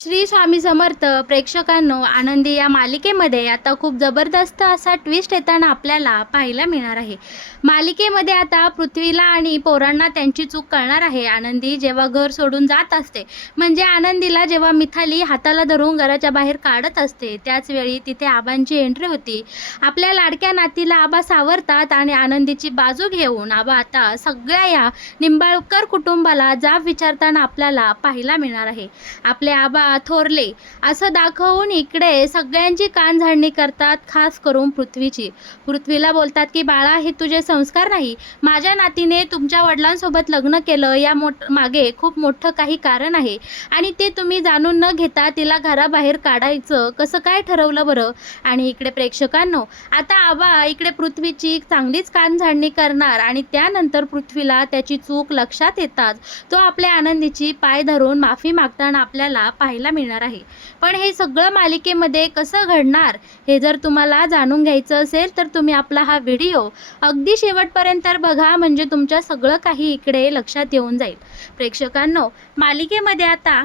श्री स्वामी समर्थ प्रेक्षकांनो, आनंदी या मालिकेमध्ये आता खूप जबरदस्त असा ट्विस्ट येताना आपल्याला पाहायला मिळणार आहे. मालिकेमध्ये आता पृथ्वीला आणि पोरांना त्यांची चूक कळणार आहे. आनंदी जेव्हा घर सोडून जात असते, म्हणजे आनंदीला जेव्हा मिथाली हाताला धरून घराच्या बाहेर काढत असते, त्याच वेळी तिथे आबांची एंट्री होती. आपल्या लाडक्या नातीला आबा सावरतात आणि आनंदीची बाजू घेऊन आबा आता सगळ्या या निंबाळकर कुटुंबाला जाब विचारताना आपल्याला पाहायला मिळणार आहे. आपले आबा थोरले असं दाखवून इकडे सगळ्यांची कानझाडणी करतात, खास करून पृथ्वीला बोलतात की बाळा, हे तुझे संस्कार नाही. माझ्या नातीने तुमच्या वडिलांसोबत लग्न केलं, या मागे खूप मोठं काही कारण आहे आणि ते तुम्ही जाणून न घेता तिला घराबाहेर काढायचं कसं काय ठरवलं बरं? आणि इकडे प्रेक्षकांनो, आता आबा इकडे पृथ्वीची चांगलीच कानझाडणी करणार आणि त्यानंतर पृथ्वीला त्याची चूक लक्षात येताच तो आपल्या आनंदीची पाय धरून माफी मागताना आपल्याला पाहायला मिळणार आहे. पण हे सगळं मालिकेमध्ये कसं घडणार हे जर तुम्हाला जाणून घ्यायचं असेल तर तुम्ही आपला हा व्हिडिओ अगदी शेवटपर्यंत बघा, म्हणजे तुमच्या सगळं काही इकडे लक्षात येऊन जाईल. प्रेक्षकांनो, मालिकेमध्ये आता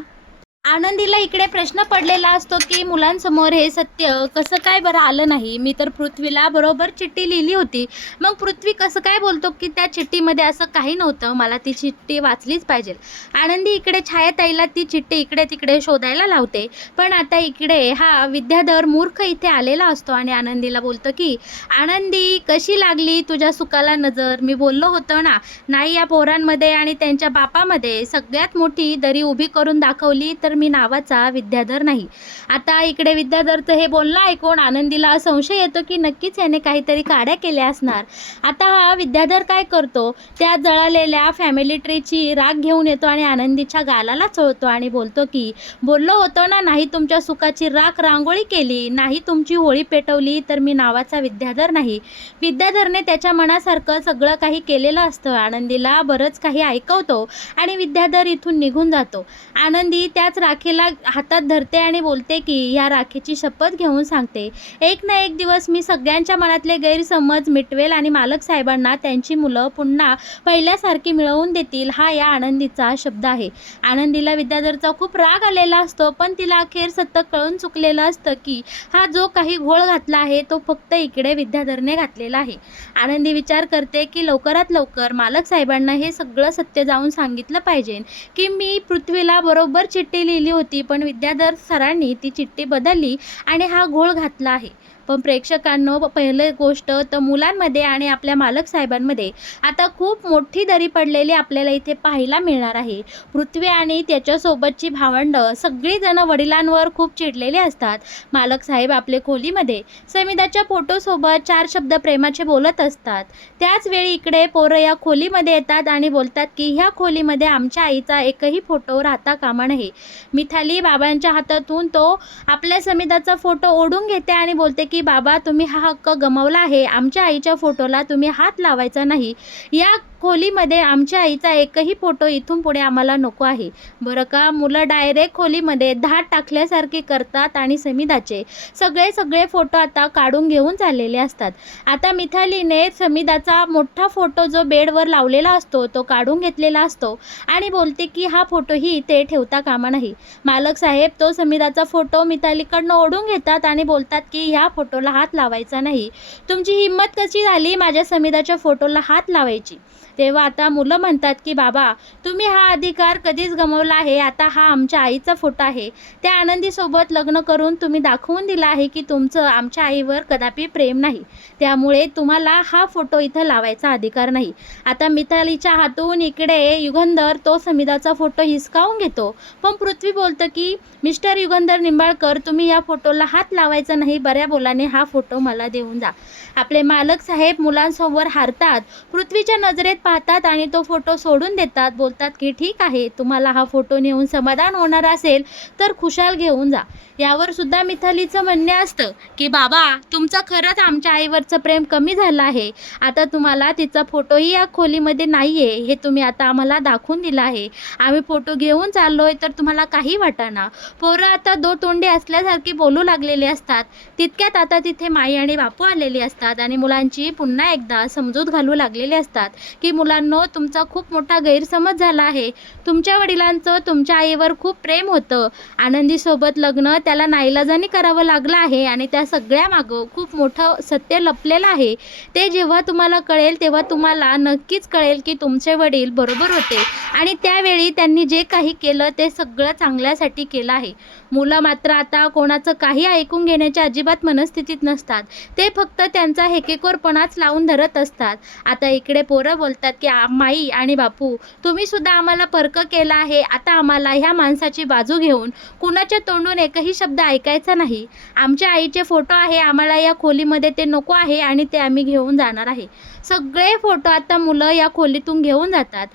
आनंदीला इकडे प्रश्न पडलेला असतो की मुलांसमोर हे सत्य कसं काय बरं आलं नाही. मी तर पृथ्वीला बरोबर चिठ्ठी लिहिली होती, मग पृथ्वी कसं काय बोलतो की त्या चिठ्ठीमध्ये असं काही नव्हतं, मला ती चिठ्ठी वाचलीच पाहिजे. आनंदी इकडे छायाताईला ती चिठ्ठी इकडे तिकडे शोधायला लावते, पण आता इकडे हा विद्याधर मूर्ख इथे आलेला असतो आणि आनंदीला बोलतो की आनंदी, कशी लागली तुझ्या सुखाला नजर? मी बोललो होतो ना, नाही या पोरांमध्ये आणि त्यांच्या बापामध्ये सगळ्यात मोठी दरी उभी करून दाखवली तर मी नावाचा विद्याधर नाही. आता इकडे विद्याधरचं हे बोलणं ऐकून आनंदीला संशय येतो की नक्कीच याने काहीतरी काड्या केल्या असणार. आता हा विद्याधर काय करतो, त्या जळालेल्या फॅमिली ट्रीची राख घेऊन येतो आणि आनंदीच्या गालाला चोळतो आणि बोलतो की बोललो होतो ना, नाही तुमच्या सुखाची राख रांगोळी केली, नाही तुमची होळी पेटवली तर मी नावाचा विद्याधर नाही. विद्याधरने त्याच्या मनासारखं सगळं काही केलेलं असतं. आनंदीला बरंच काही ऐकवतो आणि विद्याधर इथून निघून जातो. आनंदी त्याच राखीला हातात धरते आणि बोलते की ह्या राखीची शपथ घेऊन सांगते, एक ना एक दिवस मी सगळ्यांच्या मनातले गैरसमज मिटवेल आणि मालक साहेबांना त्यांची मुलं पुन्हा पहिल्यासारखी मिळवून देतील. हा या आनंदीचा शब्द आहे. आनंदीला विद्याधरचा खूप राग आलेला असतो, पण तिला अखेर सत्य कळून चुकलेलं असतं की हा जो काही घोळ घातला आहे तो फक्त इकडे विद्याधरने घातलेला आहे. आनंदी विचार करते की लवकरात लवकर मालक साहेबांना हे सगळं सत्य जाऊन सांगितलं पाहिजे की मी पृथ्वीला बरोबर चिठ्ठी लिहिली होती, पण विद्याधर सरांनी ती चिठ्ठी बदलली आणि हा घोळ घातला आहे. पण प्रेक्षकांनो, पहिली गोष्ट तर मुलांमध्ये आणि आपल्या मालक साहेबांमध्ये आता खूप मोठी दरी पडलेली आपल्याला इथे पाहायला मिळणार आहे. पृथ्वी आणि त्याच्यासोबतची भावंडं सगळीजण वडिलांवर खूप चिडलेले असतात. मालक साहेब आपले खोलीमध्ये समिधाच्या फोटोसोबत 4 शब्द प्रेमाचे बोलत असतात. त्याच वेळी इकडे पोरं या खोलीमध्ये येतात आणि बोलतात की ह्या खोलीमध्ये आमच्या आईचा एकही फोटो राहता कामा नये. मिथाली बाबांच्या हातातून तो आपल्या समिधाचा फोटो ओढून घेते आणि बोलते की बाबा, तुम्ही हा हक्क गमावला आहे. आमच्या आईच्या फोटोला तुम्ही हात लावायचा नाही. या खोलीमध्ये आमच्या आईचा एकही फोटो इथून पुढे आम्हाला नको आहे. बरं का? मुलं डायरेक्ट खोलीमध्ये धाड टाकल्यासारखे करतात आणि समिधाचे सगळे फोटो आता काढून घेऊन चाललेले असतात. आता मिथालीने समिधाचा मोठा फोटो जो बेडवर लावलेला असतो तो काढून घेतलेला असतो आणि बोलते की हा फोटोही ते ठेवता कामा नाही. मालक साहेब तो समिधाचा फोटो मिथालीकडनं ओढून घेतात आणि बोलतात की ह्या फोटोला हात लावायचा नाही. तुमची हिंमत कशी झाली माझ्या समिधाच्या फोटोला हात लावायची? तेव्हा आता मुलं म्हणतात की बाबा, तुम्ही हा अधिकार कधीच गमावला आहे. आता हा आमच्या आईचा फोटो आहे. त्या आनंदीसोबत लग्न करून तुम्ही दाखवून दिलं आहे की तुमचं आमच्या आईवर कदापि प्रेम नाही. त्यामुळे तुम्हाला हा फोटो इथं लावायचा अधिकार नाही. आता मिथालीच्या हातून इकडे युगंधर तो समिधाचा फोटो हिसकावून घेतो, पण पृथ्वी बोलतं की मिस्टर युगंधर निंबाळकर, तुम्ही या फोटोला हात लावायचा नाही. बऱ्या बोलाने हा फोटो मला देऊन जा. आपले मालक साहेब मुलांसमोर हारतात, पृथ्वीच्या नजरेत पाहतात आणि तो फोटो सोडून देतात. बोलतात की ठीक आहे, तुम्हाला हा फोटो नेऊन समाधान होणार असेल तर खुशाल घेऊन जा. यावर सुद्धा मिथालीचं म्हणणे असतं की बाबा, तुमचं खरंच आमच्या आईवरचं प्रेम कमी झालं आहे. आता तुम्हाला तिचा फोटोही या खोलीमध्ये नाही आहे हे तुम्ही आता आम्हाला दाखवून दिलं आहे. आम्ही फोटो घेऊन चाललोय तर तुम्हाला काही वाटेना. पोरं आता दोतोंडी असल्यासारखी बोलू लागलेली असतात. तितक्यात आता तिथे माई आणि बापू आलेली असतात आणि मुलांची पुन्हा एकदा समजूत घालू लागलेले असतात की मुलांनो, तुमचा खूप मोठा गैरसमज झाला आहे. तुमच्या वडिलांचं तुमच्या आईवर खूप प्रेम होतं. आनंदीसोबत लग्न त्याला नाईलाजाने करावं लागलं आहे आणि त्या सगळ्यामागं खूप मोठं सत्य लपलेलं आहे. ते जेव्हा तुम्हाला कळेल तेव्हा तुम्हाला नक्कीच कळेल की तुमचे वडील बरोबर होते आणि त्यावेळी त्यांनी जे काही केलं ते सगळं चांगल्यासाठी केलं आहे. मुलं मात्र आता कोणाचं काही ऐकून घेण्याच्या अजिबात मनस्थितीत नसतात. ते फक्त त्यांचा हेकेखोरपणाच लावून धरत असतात. आता इकडे पोरं बोलतात की माई आणि बापू, तुम्ही सुद्धा आम्हाला परक केलं आहे. आता आम्हाला ह्या माणसाची बाजू घेऊन कुणाच्या तोंडून एकही शब्द ऐकायचा नाही. आमच्या आईचे फोटो आहे, आम्हाला या खोलीमध्ये ते नको आहे आणि ते आम्ही घेऊन जाणार आहे. सगळे फोटो आता मुलं या खोलीतून घेऊन जातात.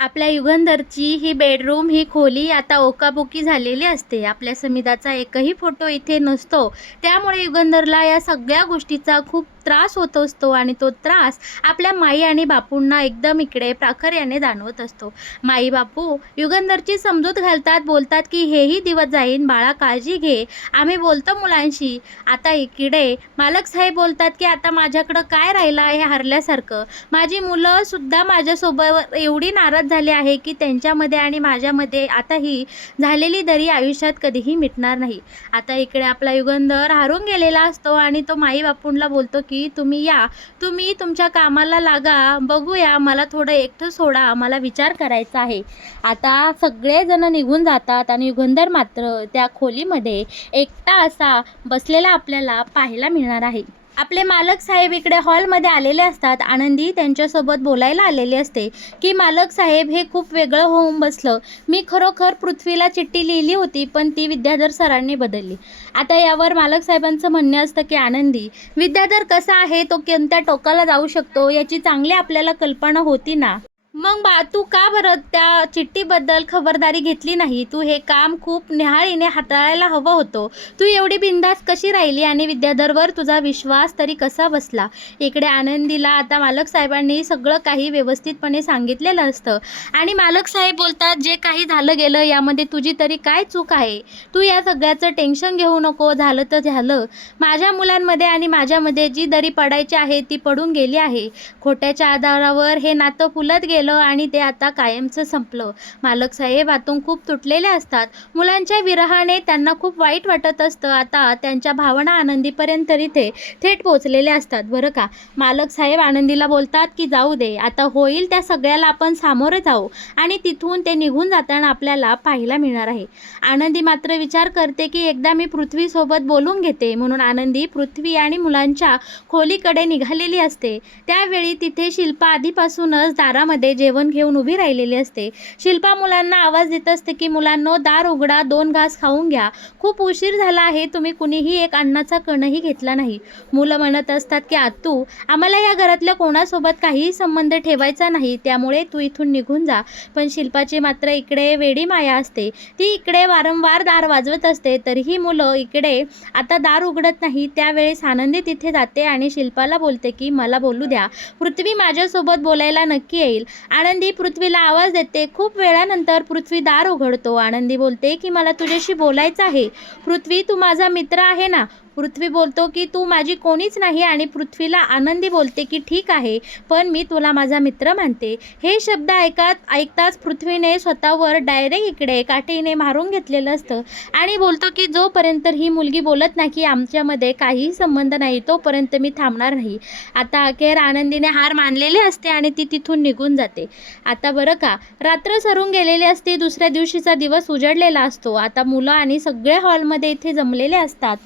आपल्या युगंधरची ही बेडरूम, ही खोली आता ओकाबोकी झालेली असते. आपल्या समिधाचा एकही फोटो इथे नसतो. त्यामुळे युगंधरला या सगळ्या गोष्टीचा खूप त्रास होत असतो आणि तो त्रास आपल्या माई आणि बापूंना एकदम इकडे प्राखर्याने जाणवत असतो. माई बापू युगंधरची समजूत घालतात, बोलतात की हेही दिवस जाईन, बाळा काळजी घे, आम्ही बोलतो मुलांशी. आता इकडे मालक साहेब बोलतात की आता माझ्याकडं काय राहिलं आहे हरल्यासारखं. माझी मुलं सुद्धा माझ्यासोबत एवढी नाराज झाली आहे की त्यांच्यामध्ये आणि माझ्यामध्ये आता ही झालेली दरी आयुष्यात कधीही मिटणार नाही. आता इकडे आपला युगंधर हारून गेलेला असतो आणि तो माई बापूंना बोलतो की तुम्ही तुमच्या कामाला लागा, बघूया, मला थोडं एकटं सोडा, मला विचार करायचा आहे. आता सगळेजण निघून जातात आणि युगंधर मात्र त्या खोलीमध्ये एकटा असा बसलेला आपल्याला पाहायला मिळणार आहे. आपले मालक साहेब इकडे हॉलमध्ये आलेले असतात. आनंदी त्यांच्यासोबत बोलायला आलेली असते की मालक साहेब, हे खूप वेगळं होऊन बसलं. मी खरोखर पृथ्वीला चिठ्ठी लिहिली होती पण ती विद्याधर सरांनी बदलली. आता यावर मालक साहेबांचं म्हणणं असतं की आनंदी, विद्याधर कसा आहे, तो कोणत्या टोकाला जाऊ शकतो याची चांगली आपल्याला कल्पना होती ना. मग तू का बरं त्या चिठ्ठीबद्दल खबरदारी घेतली नाही? तू हे काम खूप निहाळीने हाताळायला हवं होतं. तू एवढी बिनधास्त कशी राहिली आणि विद्याधरवर तुझा विश्वास तरी कसा बसला? इकडे आनंदीला आता मालक साहेबांनी सगळं काही व्यवस्थितपणे सांगितलेलं असतं आणि मालक साहेब बोलतात, जे काही झालं गेलं यामध्ये तुझी तरी काय चूक आहे? तू या सगळ्याचं टेन्शन घेऊ नको, झालं तर झालं. माझ्या मुलांमध्ये आणि माझ्यामध्ये जी दरी पडायची आहे ती पडून गेली आहे. खोट्याच्या आधारावर हे नातं फुलत गेलं आणि ते आता कायमचं संपलं. मालक साहेब आतून खूप तुटलेले असतात. मुलांच्या विरहाने त्यांना खूप वाईट वाटत असतं. आता त्यांच्या भावना आनंदीपर्यंत इथे थेट पोचलेल्या असतात बरं का. मालक साहेब आनंदीला बोलतात की जाऊ दे, आता होईल त्या सगळ्याला आपण सामोरे जाऊ आणि तिथून ते निघून जाताना आपल्याला पाहायला मिळणार आहे. आनंदी मात्र विचार करते की एकदा मी पृथ्वीसोबत बोलून घेते. म्हणून आनंदी पृथ्वी आणि मुलांच्या खोलीकडे निघालेली असते. त्यावेळी तिथे शिल्पा आधीपासूनच दारामध्ये जेवण घेऊन उभी राहिलेली असते. शिल्पा मुलांना आवाज देत असते की मुलांनो, दार उघडा, 2 घास खाऊन घ्या, खूप उशीर झाला आहे, तुम्ही कुणीही एक अन्नाचा कणही घेतला नाही. मुलं म्हणत असतात की आतू, आम्हाला या घरातल्या कोणासोबत काहीही संबंध ठेवायचा नाही, त्यामुळे तू इथून निघून जा. पण शिल्पाची मात्र इकडे वेडी माया असते. ती इकडे वारंवार दार वाजवत असते, तरीही मुलं इकडे आता दार उघडत नाही. त्यावेळेस आनंदी तिथे जाते आणि शिल्पाला बोलते की मला बोलू द्या, पृथ्वी माझ्यासोबत बोलायला नक्की येईल. आनंदी पृथ्वीला आवाज देते. खूप वेळानंतर पृथ्वी दार उघडतो. आनंदी बोलते की मला तुझ्याशी बोलायचं आहे. पृथ्वी, तू माझा मित्र आहे ना? पृथ्वी बोलतो की तू माझी कोणीच नाही आणि पृथ्वीला आनंदी बोलते की ठीक आहे, पण मी तुला माझा मित्र मानते. हे शब्द ऐकताच पृथ्वीने स्वतःवर डायरेक्ट इकडे काठीने मारून घेतलेलं असतं आणि बोलतो की जोपर्यंत ही मुलगी बोलत नाही की आमच्यामध्ये काहीही संबंध नाही, तोपर्यंत मी थांबणार नाही. आता अखेर आनंदीने हार मानलेली असते आणि ती तिथून निघून जाते. आता बरं का, रात्र सरून गेलेली असते. दुसऱ्या दिवशीचा दिवस उजडलेला असतो. आता मुलं आणि सगळे हॉलमध्ये इथे जमलेले असतात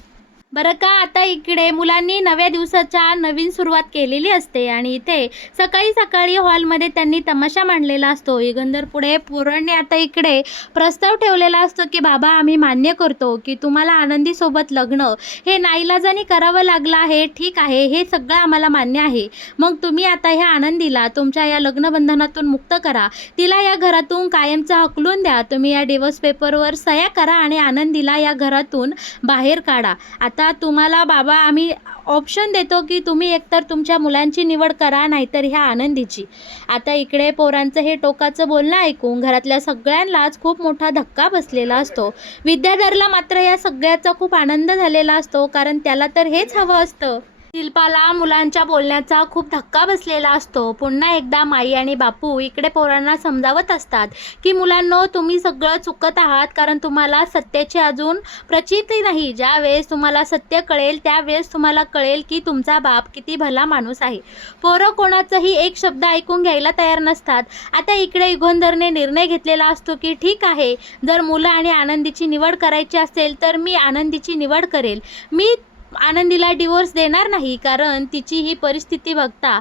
बरं का. आता इकडे मुलांनी नव्या दिवसाच्या नवीन सुरुवात केलेली असते आणि इथे सकाळी सकाळी हॉलमध्ये त्यांनी तमाशा मांडलेला असतो. युगंधर पुढे पोरांनी आता इकडे प्रस्ताव ठेवलेला असतो की बाबा, आम्ही मान्य करतो की तुम्हाला आनंदीसोबत लग्न हे नाईलाजाने करावं लागलं आहे, ठीक आहे, हे सगळं आम्हाला मान्य आहे. मग तुम्ही आता ह्या आनंदीला तुमच्या या लग्नबंधनातून मुक्त करा, तिला या घरातून कायमचं हकलून द्या. तुम्ही या डिवोर्स पेपरवर सह्या करा आणि आनंदीला या घरातून बाहेर काढा. आता तुम्हाला बाबा आम्ही ऑप्शन देतो की तुम्ही एकतर तुमच्या मुलांची निवड करा, नाहीतर ह्या आनंदीची. आता इकडे पोरांचं हे टोकाचं बोलणं ऐकून घरातल्या सगळ्यांनाच खूप मोठा धक्का बसलेला असतो. विद्याधरला मात्र या सगळ्याचा खूप आनंद झालेला असतो, कारण त्याला तर हेच हवं असतं शिल्पाला मुलांच्या बोलण्याचा खूप धक्का बसलेला असतो. पुन्हा एकदा माई आणि बापू इकडे पोरांना समजावत असतात की मुलांनो, तुम्ही सगळं चुकत आहात, कारण तुम्हाला सत्याची अजून प्रचिती नाही. ज्यावेळेस तुम्हाला सत्य कळेल त्यावेळेस तुम्हाला कळेल की तुमचा बाप किती भला माणूस आहे. पोरं कोणाचाही एक शब्द ऐकून घ्यायला तयार नसतात. आता इकडे युगंधरने निर्णय घेतलेला असतो की ठीक आहे, जर मुलं आणि आनंदीची निवड करायची असेल तर मी आनंदीची निवड करेल. मी आनंदीला डिवोर्स देणार नाही, कारण तिची ही परिस्थिती बघता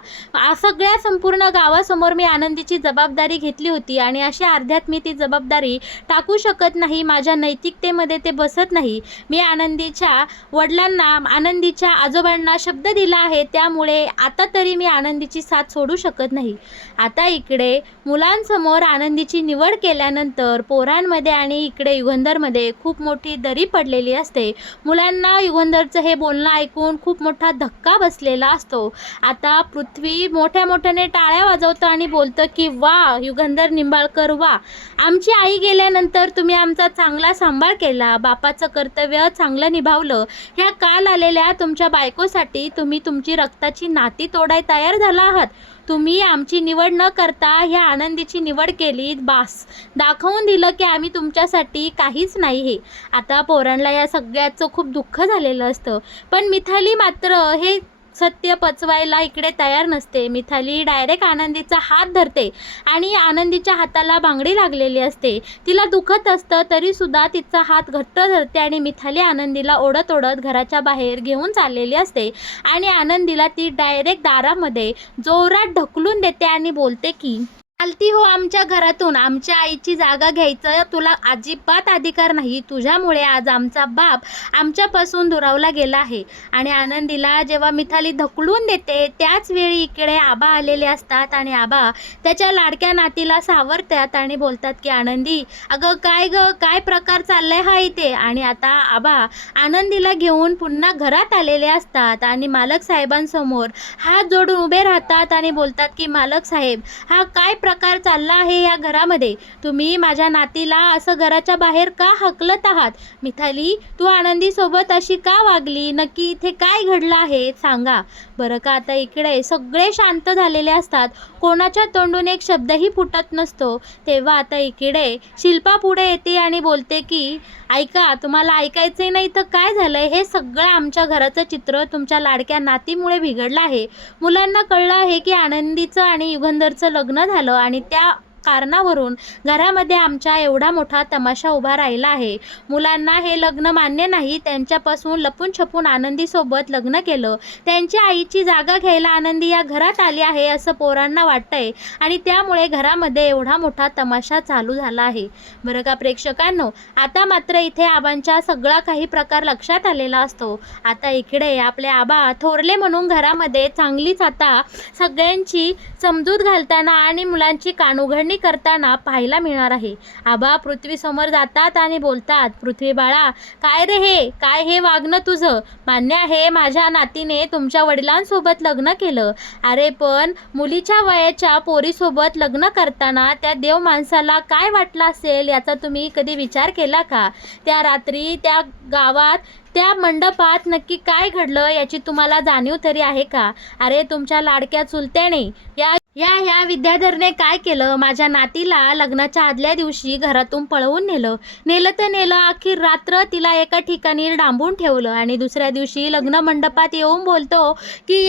सगळ्या संपूर्ण गावासमोर मी आनंदीची जबाबदारी घेतली होती आणि अशा अर्ध्यात मी ती जबाबदारी टाकू शकत नाही. माझ्या नैतिकतेमध्ये ते बसत नाही. मी आनंदीच्या वडिलांना, आनंदीच्या आजोबांना शब्द दिला आहे, त्यामुळे आता तरी मी आनंदीची साथ सोडू शकत नाही. आता इकडे मुलांसमोर आनंदीची निवड केल्यानंतर पोरांमध्ये आणि इकडे युगंधरमध्ये खूप मोठी दरी पडलेली असते. मुलांना युगंधरचं हे बोलणं ऐकून खूप मोठा धक्का बसलेला असतो. आता पृथ्वी मोठ्या मोठ्याने टाळ्या वाजवतं आणि बोलतं की वा युगंधर निंबाळकर, वा, आमची आई गेल्यानंतर तुम्ही आमचा चांगला सांभाळ केला, बापाचं कर्तव्य चांगलं निभावलं. ह्या काल आलेल्या तुमच्या बायकोसाठी तुम्ही तुमची रक्ताची नाती तोडाय तयार झाला आहात. तुम्ही आमची निवड न करता ह्या आनंदीची निवड केली. बास, दाखवून दिलं की आम्ही तुमच्यासाठी काहीच नाही. हे आता पोरांना या सगळ्याचं खूप दुःख झालेलं असतं. पण मिथाली मात्र हे सत्य पचवायला इकडे तयार नसते. मिथाली डायरेक्ट आनंदीचा हात धरते आणि आनंदीच्या हाताला बांगडी लागलेली असते. तिला दुखत असतं तरीसुद्धा तिचा हात घट्ट धरते आणि मिथाली आनंदीला ओढत ओढत घराच्या बाहेर घेऊन चाललेली असते आणि आनंदीला ती डायरेक्ट दारामध्ये जोरात ढकलून देते आणि बोलते की चालती हो आमच्या घरातून, आमच्या आईची जागा घ्यायचं तुला अजिबात अधिकार नाही. तुझ्यामुळे आज आमचा बाप आमच्यापासून दुरावला गेला आहे. आणि आनंदीला जेव्हा मिथाली ढकलून देते त्याच वेळी इकडे आबा आलेले असतात आणि आबा त्याच्या लाडक्या नातीला सावरतात आणि बोलतात की आनंदी, अगं काय प्रकार चाललाय हा इथे. आणि आता आबा आनंदीला घेऊन पुन्हा घरात आलेले असतात आणि मालक साहेबांसमोर हात जोडून उभे राहतात आणि बोलतात की मालक साहेब, हा काय प्रकार चालला आहे या घरामध्ये? तुम्ही माझ्या नातीला असं घराच्या बाहेर का हकलत आहात? मिथाली, तू आनंदी सोबत अशी का वागली? नक्की इथे काय घडलं आहे सांगा बरं का. आता इकडे सगळे शांत झालेले असतात. कोणाच्या तोंडून एक शब्दही फुटत नसतो. तेव्हा आता इकडे शिल्पा पुढे येते आणि बोलते की ऐका, तुम्हाला ऐकायचे नाही तर काय झालंय? हे सगळं आमच्या घराचं चित्र तुमच्या लाडक्या नातीमुळे बिघडलं आहे. मुलांना कळलं आहे की आनंदीचं आणि युगंधरचं लग्न झालं आणि त्या कारणावरून घरामध्ये आमच्या एवढा मोठा तमाशा उभा राहिला आहे. मुलांना हे लग्न मान्य नाही. त्यांच्यापासून लपून छपून आनंदीसोबत लग्न केलं. त्यांच्या आईची जागा घ्यायला आनंदी या घरात आली आहे असं पोरांना वाटतंय आणि त्यामुळे घरामध्ये एवढा मोठा तमाशा चालू झाला आहे. बरं का प्रेक्षकांनो, आता मात्र इथे आबांच्या सगळा काही प्रकार लक्षात आलेला असतो. आता इकडे आपले आबा थोरले म्हणून घरामध्ये चांगलीच आता सगळ्यांची समजूत घालताना आणि मुलांची कानउघडणी करताना पाहायला मिळणार आहे. आबा पृथ्वीसमोर जातात आणि बोलतात, पृथ्वी बाळा, काय रे हे, काय हे वागणं तुझं? मान्य आहे माझ्या नातीने तुमच्या वडिलांसोबत लग्न केलं. अरे पण मुलीच्या वयाच्या पोरीसोबत लग्न करताना त्या देव माणसाला काय वाटलं असेल याचा तुम्ही कधी विचार केला का? त्या रात्री त्या गावात त्या मंडपात नक्की काय घडलं याची तुम्हाला जाणीव तरी आहे का? अरे तुमच्या लाडक्या चुलत्याने ह्या विद्याधरने काय केलं? माझ्या नातीला लग्नाच्या आदल्या दिवशी घरातून पळवून नेलं अखेर रात्र तिला एका ठिकाणी डांबून ठेवलं आणि दुसऱ्या दिवशी लग्न मंडपात येऊन बोलतो की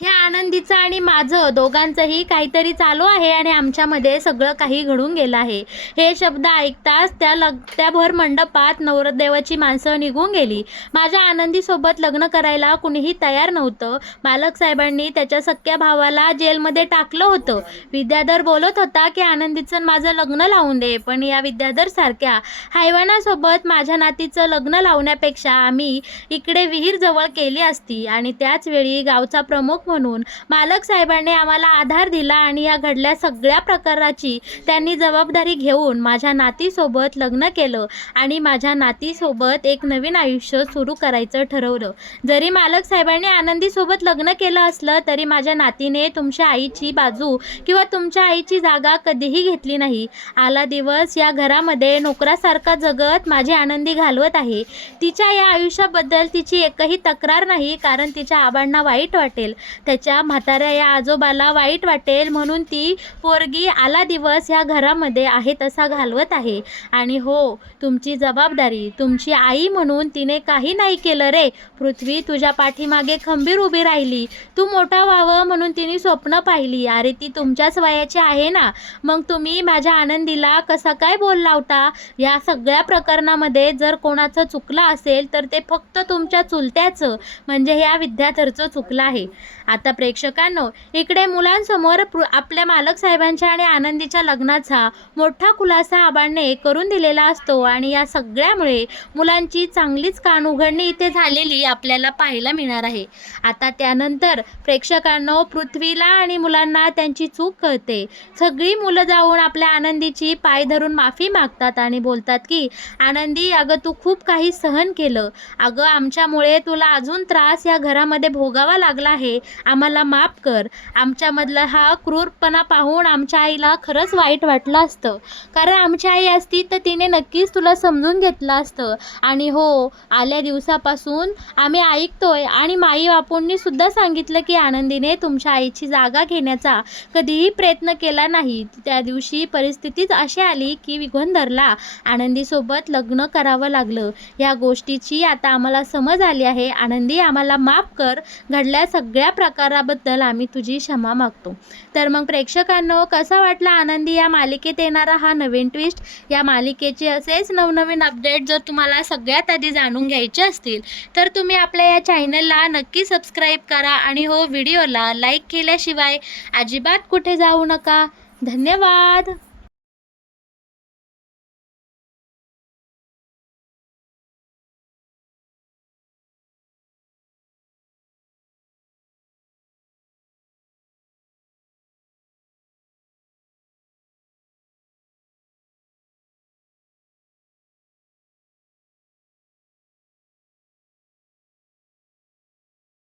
ह्या आनंदीचं आणि माझं दोघांचंही काहीतरी चालू आहे आणि आमच्यामध्ये सगळं काही घडून गेलं आहे. हे शब्द ऐकताच त्या भर मंडपात नवरदेवाची माणसं निघून गेली. माझ्या आनंदीसोबत लग्न करायला कुणीही तयार नव्हतं. मालक साहेबांनी त्याच्या सख्या भावाला जेलमध्ये टाकलं होतं. विद्याधर बोलत होता की आनंदीचं माझं लग्न लावून दे, पण या विद्याधर सारख्या हैवानासोबत माझ्या नातीचं लग्न लावण्यापेक्षा आम्ही इकडे विहीर जवळ केली असती. आणि त्याच वेळी गावचा प्रमुख म्हणून मालक साहेबांनी आम्हाला आधार दिला आणि या घडल्या सगळ्या प्रकाराची त्यांनी जबाबदारी घेऊन माझ्या नातीसोबत लग्न केलं आणि माझ्या नातीसोबत एक नवीन आयुष्य सुरू करायचं ठरवलं. जरी मालक साहेबांनी आनंदीसोबत लग्न केलं असलं तरी माझ्या नातीने तुमच्या आईची बाजू किंवा तुमच्या आईची जागा कधीही घेतली नाही. आला दिवस या घरामध्ये नोकरासारखा जगत माझी आनंदी घालवत आहे. तिच्या या आयुष्याबद्दल तिची एकही तक्रार नाही, कारण तिच्या आबांना वाईट वाटेल, त्याच्या म्हाताऱ्या या आजोबाला वाईट वाटेल म्हणून ती पोरगी आला दिवस या घरामध्ये आहे तसा घालवत आहे. आणि हो, तुमची जबाबदारी, तुमची आई म्हणून तिने काही नाही केलं रे. पृथ्वी तुझ्या पाठीमागे खंबीर उभी राहिली. तू मोठा व्हावं म्हणून तिने स्वप्न पाहिली. अरे ती तुमच्याच वयाची आहे ना, मग तुम्ही माझ्या आनंदीला कसा काय बोल लावता? या सगळ्या प्रकरणामध्ये जर कोणाचं चुकलं असेल तर ते फक्त तुमच्या चुलत्याचं म्हणजे ह्या विद्याधरचं चुकलं आहे. आता प्रेक्षकांनो, इकडे मुलांसमोर आपल्या मालक साहेबांच्या आणि आनंदीच्या लग्नाचा मोठा खुलासा आबांनी करून दिलेला असतो आणि या सगळ्यामुळे मुलांची चांगलीच कान उघडणी इथे झालेली आपल्याला पाहायला मिळणार आहे. आता त्यानंतर प्रेक्षकांनो, पृथ्वीला आणि मुलांना त्यांची चूक कळते. सगळी मुलं जाऊन आपल्या आनंदीची पाय धरून माफी मागतात आणि बोलतात की आनंदी, अगं तू खूप काही सहन केलं, अगं आमच्यामुळे तुला अजून त्रास या घरामध्ये भोगावा लागला आहे, आम्हाला माफ कर. आमच्यामधला हा क्रूरपणा पाहून आमच्या आईला खरंच वाईट वाटलं असतं, कारण आमची आई असती तर तिने नक्कीच तुला समजून घेतलं असतं. आणि हो, आल्या दिवसापासून आम्ही ऐकतोय आणि माई बापूंनी सुद्धा सांगितलं की आनंदीने तुमच्या आईची जागा घेण्याचा कधीही प्रयत्न केला नाही. त्या दिवशी परिस्थितीच अशी आली की विघ्नधरला आनंदीसोबत लग्न करावं लागलं. या गोष्टीची आता आम्हाला समज आली आहे. आनंदी, आम्हाला माफ कर. घडल्या सगळ्या प्रकाराबद्दल आम्ही तुझी क्षमा मागतो. तर मग प्रेक्षकांनो, कसा वाटला आनंदी या मालिकेत येणारा हा नवीन ट्विस्ट? या मालिकेचे असेच नवनवीन अपडेट जर तुम्हाला सगळ्यात आधी जाणून घ्यायचे असतील तर तुम्ही आपल्या या चॅनलला नक्की सबस्क्राईब करा आणि हो, व्हिडिओला लाईक केल्याशिवाय अजिबात कुठे जाऊ नका. धन्यवाद.